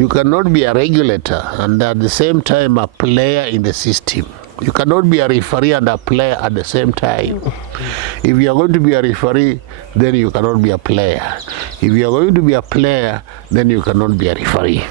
You cannot be a regulator and at the same time a player in the system. You cannot be a referee and a player at the same time. If you are going to be a referee, then you cannot be a player. If you are going to be a player, then you cannot be a referee.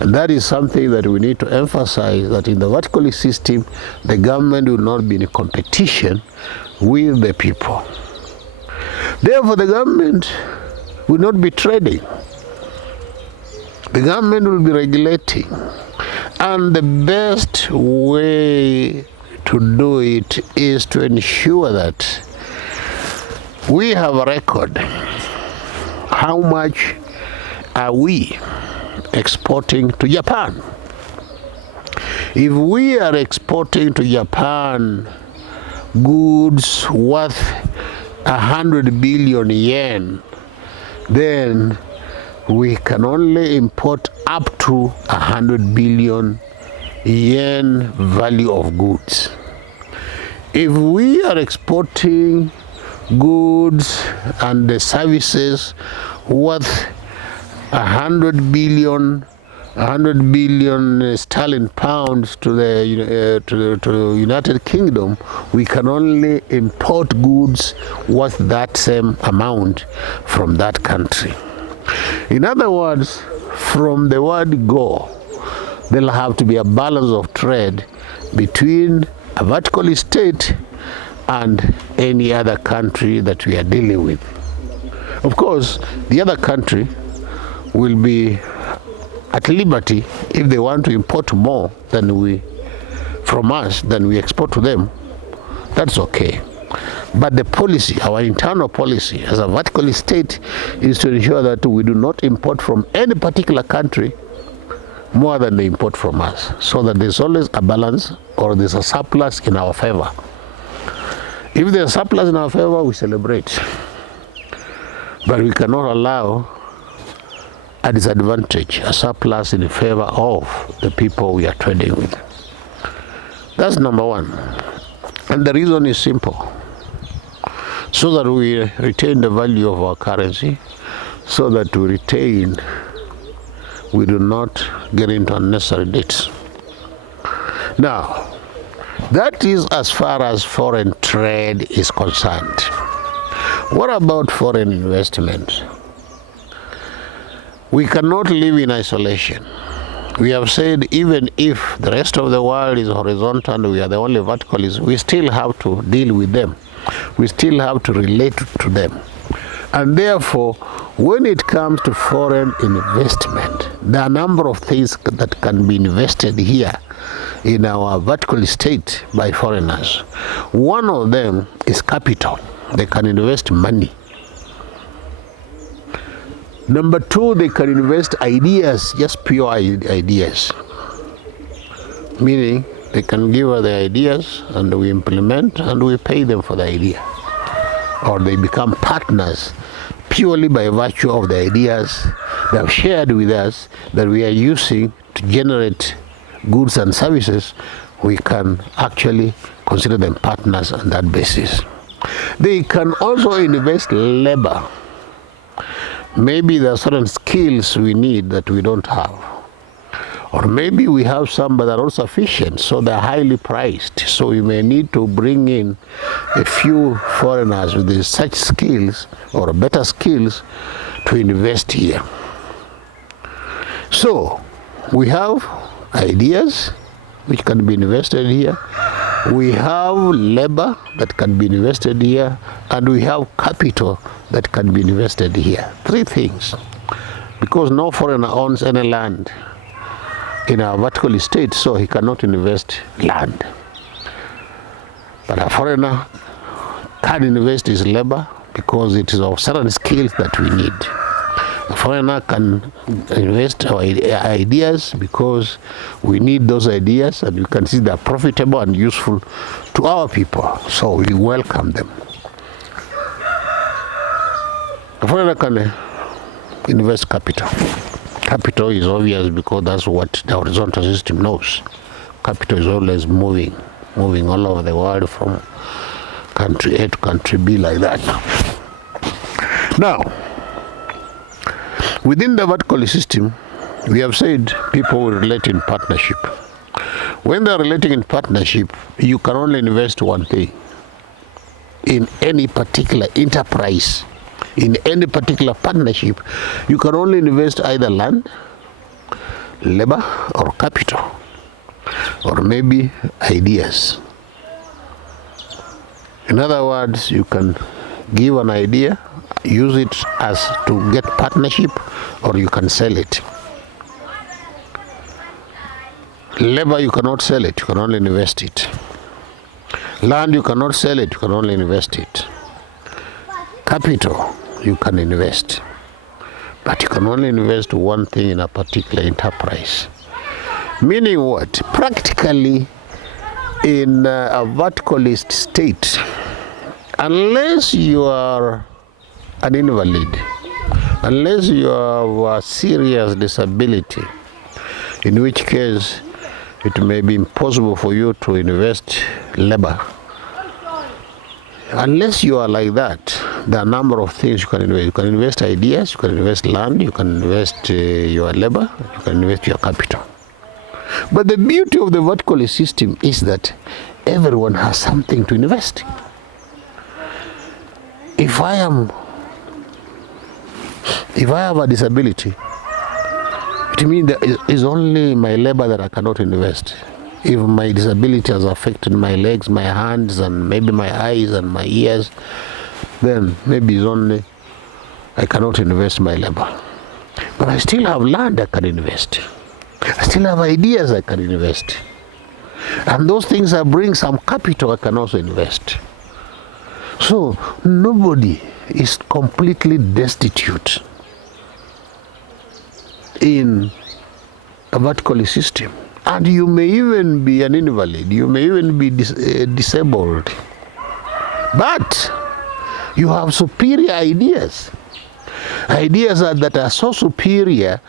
And that is something that we need to emphasize, that in the vertical system, the government will not be in competition with the people. Therefore, the government will not be trading. The government will be regulating. And the best way to do it is to ensure that we have a record. How much are we exporting to Japan? If we are exporting to Japan goods worth 100 billion yen, then we can only import up to 100 billion yen value of goods. If we are exporting goods and the services worth 100 billion sterling pounds to the United Kingdom, we can only import goods worth that same amount from that country. In other words, from the word go, there'll have to be a balance of trade between a vertical state and any other country that we are dealing with. Of course, the other country will be at liberty if they want to import more from us than we export to them. That's okay. But the policy, our internal policy as a vertical state, is to ensure that we do not import from any particular country more than they import from us, so that there's always a balance or there's a surplus in our favor. If there's a surplus in our favor, we celebrate. But we cannot allow a disadvantage, a surplus in favor of the people we are trading with. That's number one. And the reason is simple. So that we retain the value of our currency, so that we do not get into unnecessary debts. Now, that is as far as foreign trade is concerned. What about foreign investment? We cannot live in isolation. We have said even if the rest of the world is horizontal and we are the only verticalists, we still have to deal with them. We still have to relate to them. And therefore, when it comes to foreign investment, there are a number of things that can be invested here in our vertical state by foreigners. One of them is capital. They can invest money. Number two, they can invest ideas, just pure ideas. Meaning, they can give us the ideas and we implement and we pay them for the idea. Or they become partners purely by virtue of the ideas they have shared with us that we are using to generate goods and services. We can actually consider them partners on that basis. They can also invest labor. Maybe there are certain skills we need that we don't have. Or maybe we have some but are not sufficient, so they're highly priced. So we may need to bring in a few foreigners with such skills or better skills to invest here. So we have ideas which can be invested here. We have labor that can be invested here, and we have capital that can be invested here. Three things. Because no foreigner owns any land in our vertical state, so he cannot invest land. But a foreigner can invest his labor because it is of certain skills that we need. A foreigner can invest our ideas because we need those ideas and we can see they are profitable and useful to our people, so we welcome them. A foreigner can invest capital. Capital is obvious because that's what the horizontal system knows. Capital is always moving all over the world from country A to country B like that. Now, within the vertical system, We have said people will relate in partnership. When they're relating in partnership, you can only invest one thing in any particular enterprise. In any particular partnership, you can only invest either land, labor, or capital, or maybe ideas. In other words, you can give an idea, use it as to get partnership, or you can sell it. Labor, you cannot sell it, you can only invest it. Land, you cannot sell it, you can only invest it. Capital, you can invest, but you can only invest one thing in a particular enterprise. Meaning what? Practically, in a verticalist state, unless you are an invalid, unless you have a serious disability, in which case it may be impossible for you to invest labor. Unless you are like that, there are a number of things you can invest. You can invest ideas, you can invest land, you can invest your labor, you can invest your capital. But the beauty of the vertical system is that everyone has something to invest. If I have a disability, it means that it's only my labor that I cannot invest. If my disability has affected my legs, my hands, and maybe my eyes and my ears, then maybe it's only I cannot invest my labor. But I still have land I can invest. I still have ideas I can invest. And those things that bring some capital I can also invest. So nobody is completely destitute in a vertical system. And you may even be an invalid, you may even be disabled. But you have superior ideas. Ideas that are so superior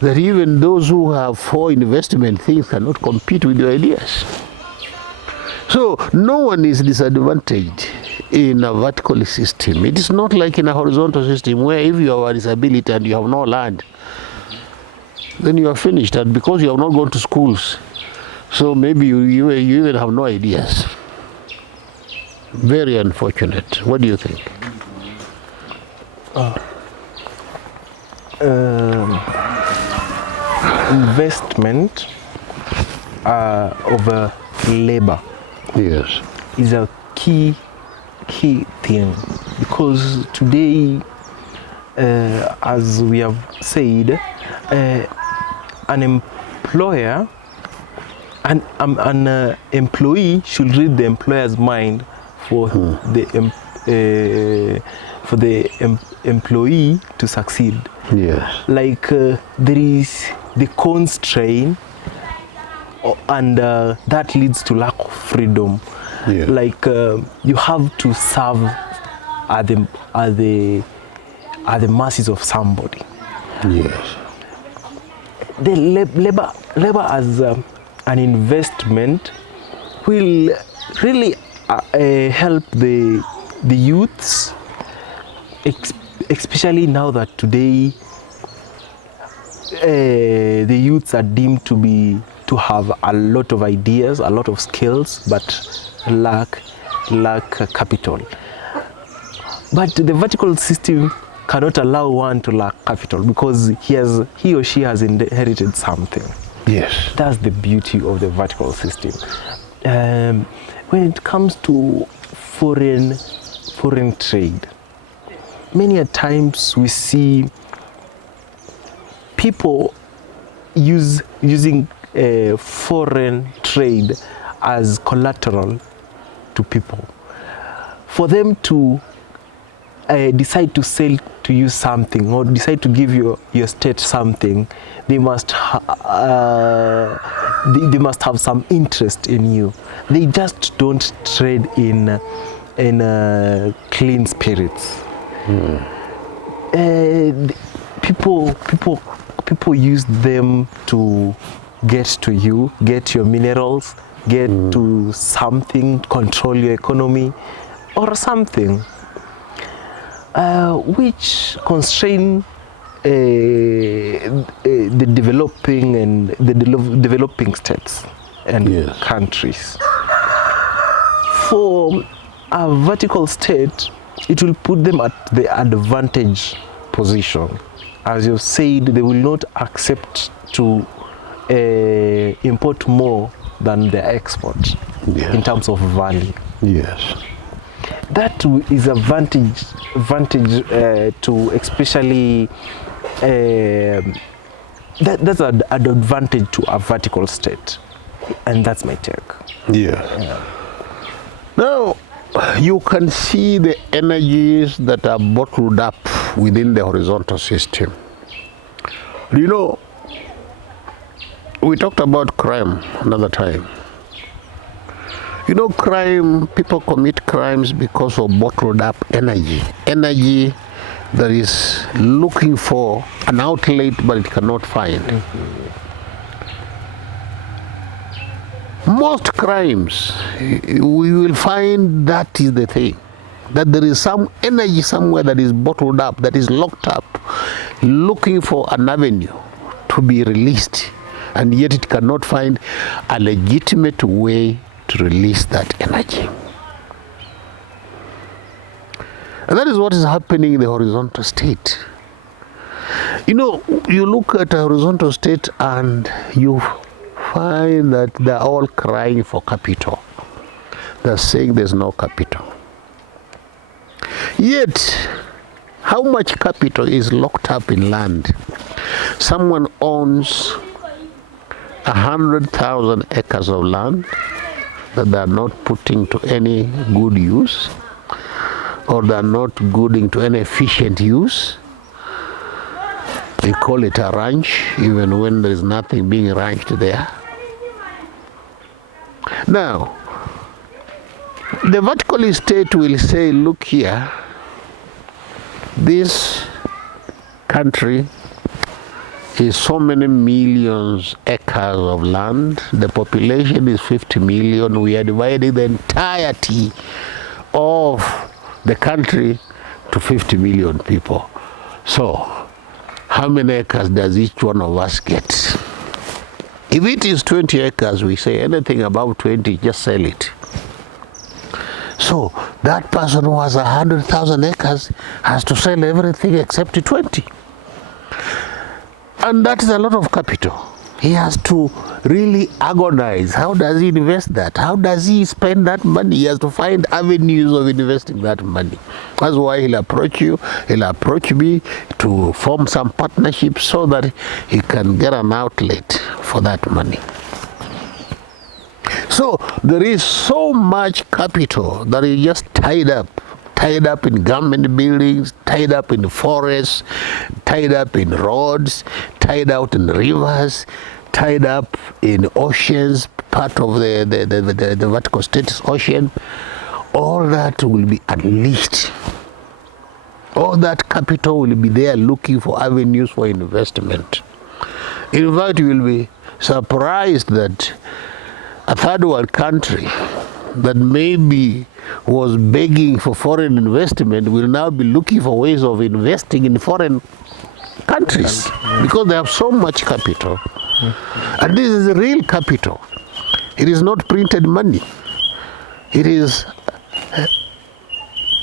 that even those who have 4 investment things cannot compete with your ideas. So no one is disadvantaged in a vertical system. It is not like in a horizontal system where if you have a disability and you have no land, then you are finished. And because you have not gone to schools, so maybe you even have no ideas. Very unfortunate. What do you think? Investment of labor, yes, is a key thing, because today, as we have said, an employer and an employee should read the employer's mind for the employee to succeed. Yes. Like there is the constraint, and that leads to lack of freedom. Yeah. Like you have to serve at the mercies of somebody. Yes. The labor as an investment will really help the youths, especially now that today the youths are deemed to have a lot of ideas, a lot of skills, but lack capital. But the vertical system cannot allow one to lack capital, because he or she has inherited something. Yes. That's the beauty of the vertical system. When it comes to foreign trade, many a times we see people using foreign trade as collateral to people. For them to decide to sell to you something, or decide to give your state something, they must have some interest in you. They just don't trade in clean spirits. People use them to get to you, get your minerals, get to something, control your economy, or something, which constrain the developing and the developing states and Yes. countries. For a vertical state, it will put them at the advantage position. As you said, they will not accept to import more than their export Yes. in terms of value. Yes. That is a advantage to especially that's an advantage to a vertical state, and that's my take. Yes. Now, you can see the energies that are bottled up within the horizontal system. You know, we talked about crime another time. You know, crime, people commit crimes because of bottled up energy that is looking for an outlet but it cannot find. Most crimes, we will find that is the thing, that there is some energy somewhere that is bottled up, that is locked up, looking for an avenue to be released, and yet it cannot find a legitimate way to release that energy. And that is what is happening in the horizontal state. You know, you look at a horizontal state and you find that they're all crying for capital. They're saying there's no capital. Yet, how much capital is locked up in land? Someone owns 100,000 acres of land that they are not putting to any good use, or they are not putting to any efficient use. They call it a ranch, even when there is nothing being ranched there. Now, the vertical estate will say, look here, this country is so many millions acres of land. The population is 50 million. We are dividing the entirety of the country to 50 million people. So, how many acres does each one of us get? If it is 20 acres, we say anything above 20, just sell it. So, that person who has 100,000 acres has to sell everything except 20. And that is a lot of capital. He has to really agonize. How does he invest that? How does he spend that money? He has to find avenues of investing that money. That's why he'll approach you, he'll approach me to form some partnership so that he can get an outlet for that money. So there is so much capital that is just tied up in government buildings, tied up in forests, tied up in roads, tied out in rivers, tied up in oceans, part of the vertical status ocean. All that will be unleashed. All that capital will be there looking for avenues for investment. In fact, you will be surprised that a third world country that maybe was begging for foreign investment will now be looking for ways of investing in foreign countries because they have so much capital. And this is real capital. It is not printed money. It is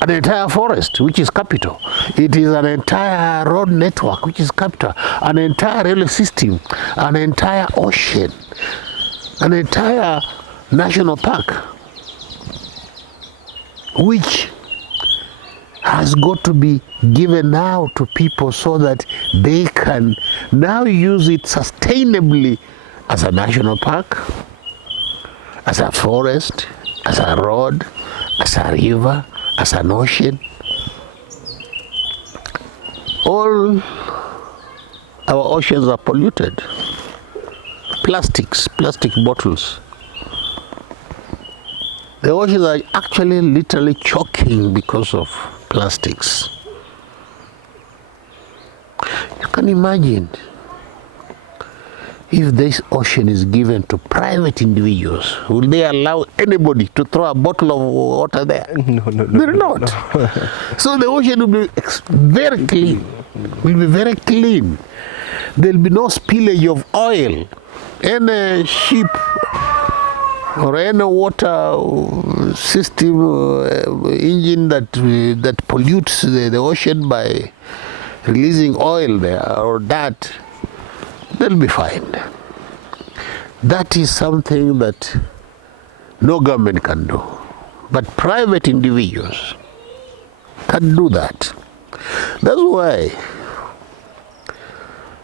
an entire forest, which is capital. It is an entire road network, which is capital. An entire railway system, an entire ocean, an entire national park, which has got to be given out to people so that they can now use it sustainably as a national park, as a forest, as a road, as a river, as an ocean. All our oceans are polluted. Plastic bottles. The oceans are actually literally choking because of plastics. You can imagine if this ocean is given to private individuals, will they allow anybody to throw a bottle of water there? No. They're not. So the ocean will be very clean. will be very clean. There'll be no spillage of oil. Any ship or any water system engine that pollutes the ocean by releasing oil there or that, they'll be fined. That is something that no government can do. But private individuals can do that. That's why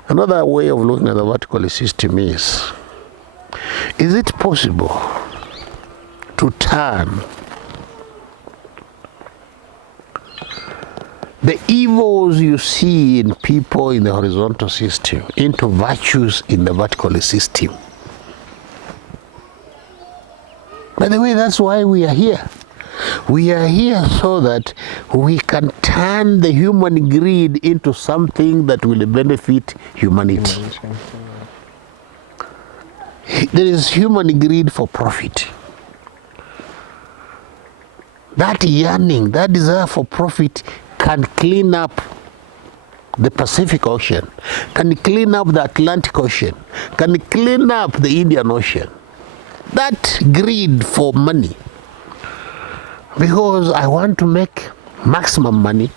another way of looking at the vertical system is it possible to turn the evils you see in people in the horizontal system into virtues in the vertical system? By the way, that's why we are here. We are here so that we can turn the human greed into something that will benefit humanity. There is human greed for profit. That yearning, that desire for profit can clean up the Pacific Ocean, can clean up the Atlantic Ocean, can clean up the Indian Ocean. That greed for money, because I want to make maximum money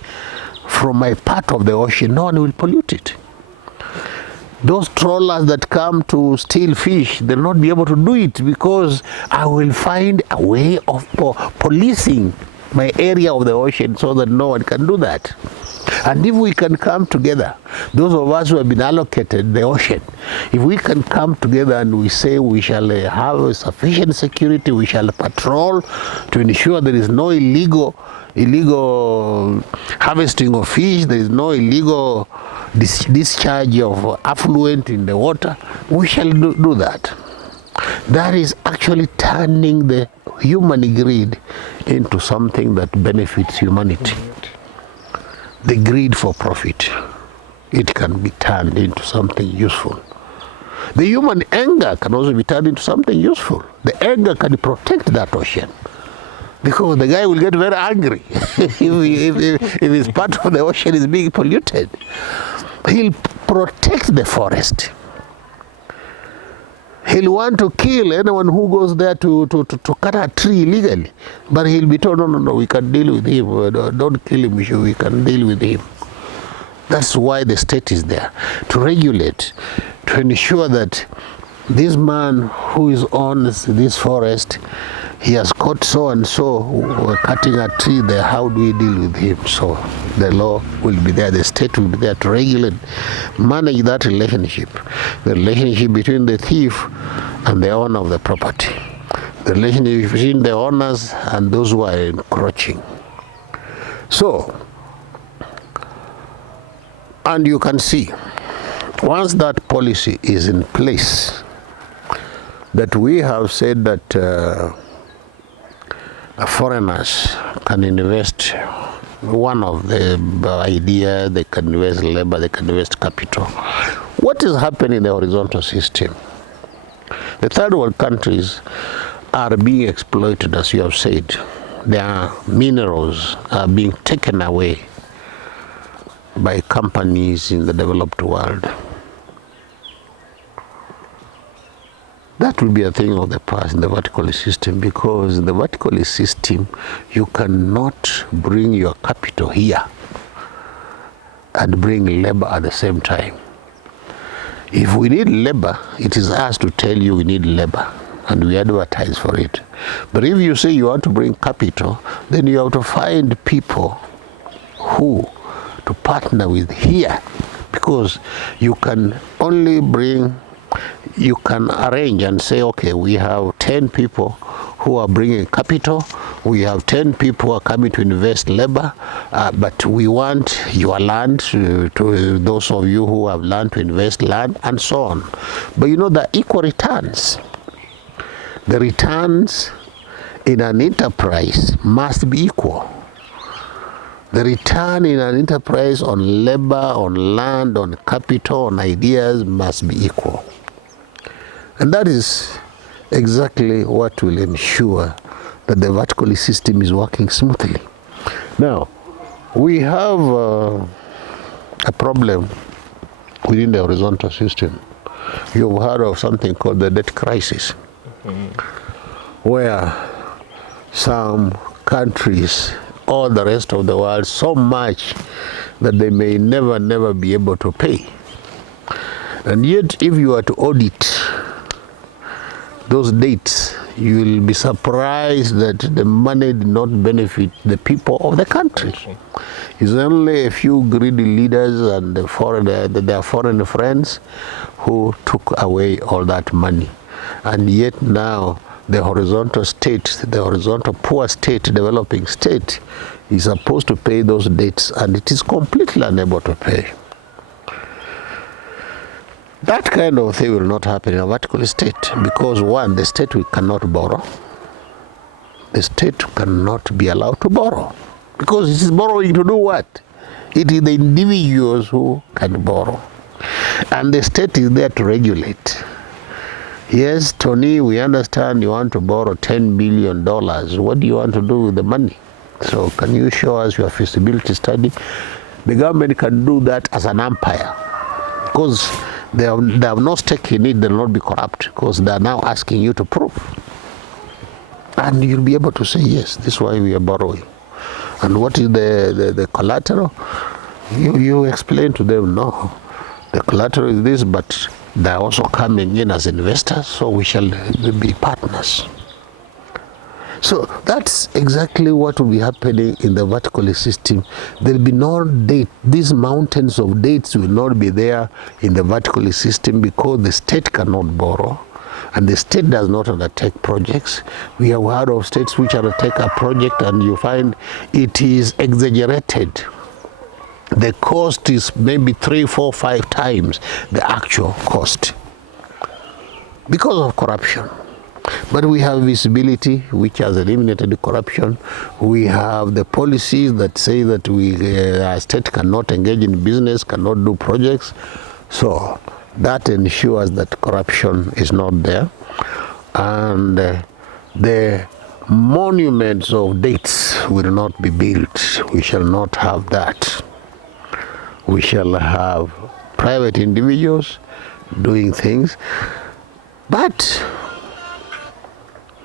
from my part of the ocean, no one will pollute it. Those trawlers that come to steal fish, they'll not be able to do it because I will find a way of policing my area of the ocean so that no one can do that. And if we can come together, those of us who have been allocated the ocean, if we can come together and we say we shall have sufficient security, we shall patrol to ensure there is no illegal harvesting of fish, there is no illegal discharge of affluent in the water, we shall do that. That is actually turning the human greed into something that benefits humanity. The greed for profit, it can be turned into something useful. The human anger can also be turned into something useful. The anger can protect that ocean, because the guy will get very angry if his part of the ocean is being polluted. He'll protect the forest. He'll want to kill anyone who goes there to cut a tree illegally. But he'll be told, no, we can deal with him. Don't kill him, we can deal with him. That's why the state is there, to regulate, to ensure that this man who is on this forest, he has caught so and so cutting a tree there, how do we deal with him? So the law will be there, the state will be there to regulate, manage that relationship, the relationship between the thief and the owner of the property, the relationship between the owners and those who are encroaching. So, and you can see, once that policy is in place, that we have said that foreigners can invest, one of the idea, they can invest labor, they can invest capital. What is happening in the horizontal system? The third world countries are being exploited, as you have said. Their minerals are being taken away by companies in the developed world. That will be a thing of the past in the vertical system, because in the vertical system you cannot bring your capital here and bring labor at the same time. If we need labor, it is us to tell you we need labor and we advertise for it. But if you say you want to bring capital, then you have to find people who to partner with here, because you can only bring, you can arrange and say, okay, we have 10 people who are bringing capital, we have 10 people who are coming to invest labor, but we want your land to those of you who have land to invest land, and so on. But you know, the equal returns. The returns in an enterprise must be equal. The return in an enterprise on labor, on land, on capital, on ideas must be equal. And that is exactly what will ensure that the vertical system is working smoothly. Now, we have a problem within the horizontal system. You've heard of something called the debt crisis, where some countries, all the rest of the world, so much that they may never be able to pay. And yet, if you are to audit those dates, you will be surprised that the money did not benefit the people of the country. It's only a few greedy leaders and their foreign friends who took away all that money. And yet now the horizontal state, the horizontal poor state, developing state, is supposed to pay those debts, and it is completely unable to pay. That kind of thing will not happen in a vertical state, because one, the state cannot borrow. The state cannot be allowed to borrow, because it is borrowing to do what? It is the individuals who can borrow, and the state is there to regulate. Yes, Tony, we understand you want to borrow $10 billion. What do you want to do with the money? So can you show us your feasibility study? The government can do that as an umpire, because they have no stake in it. They will not be corrupt, because they are now asking you to prove. And you'll be able to say, yes, this is why we are borrowing. And what is the collateral? You explain to them, no, the collateral is this, but they're also coming in as investors, so we shall be partners. So that's exactly what will be happening in the vertical system. There will be no date. These mountains of dates will not be there in the vertical system, because the state cannot borrow, and the state does not undertake projects. We have heard of states which undertake a project and you find it is exaggerated. The cost is maybe 3, 4, 5 times the actual cost because of corruption. But we have visibility, which has eliminated corruption. We have the policies that say that our state cannot engage in business, cannot do projects. So that ensures that corruption is not there. And the monuments of dates will not be built. We shall not have that. We shall have private individuals doing things. But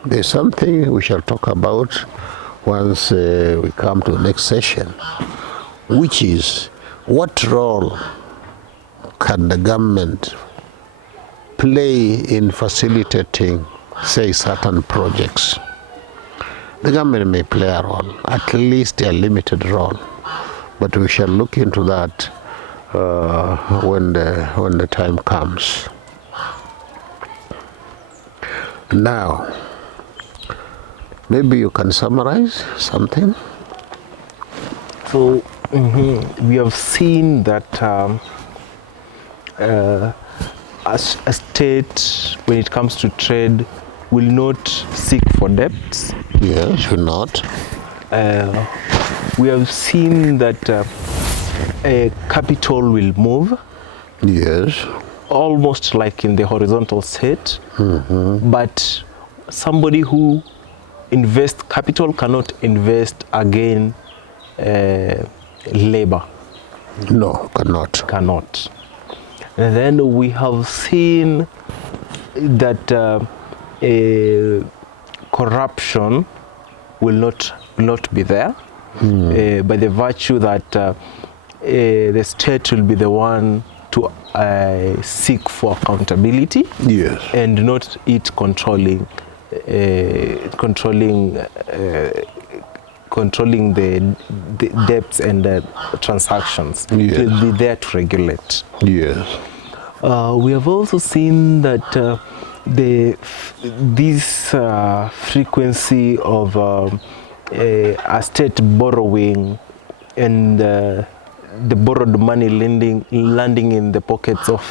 there's something we shall talk about once we come to the next session, which is what role can the government play in facilitating, say, certain projects. The government may play a role, at least a limited role, but we shall look into that when the time comes. Now, maybe you can summarize something. So we have seen that as a state, when it comes to trade, will not seek for debts. Yes, should not. We have seen that a capital will move. Yes. Almost like in the horizontal state, but somebody who invests capital cannot invest again labor. No, cannot. Cannot. And then we have seen that corruption will not be there by the virtue that the state will be the one to seek for accountability. Yes. And not it controlling the debts and the transactions. Yes. It will be there to regulate. Yes. We have also seen that this frequency of a state borrowing and the borrowed money landing in the pockets of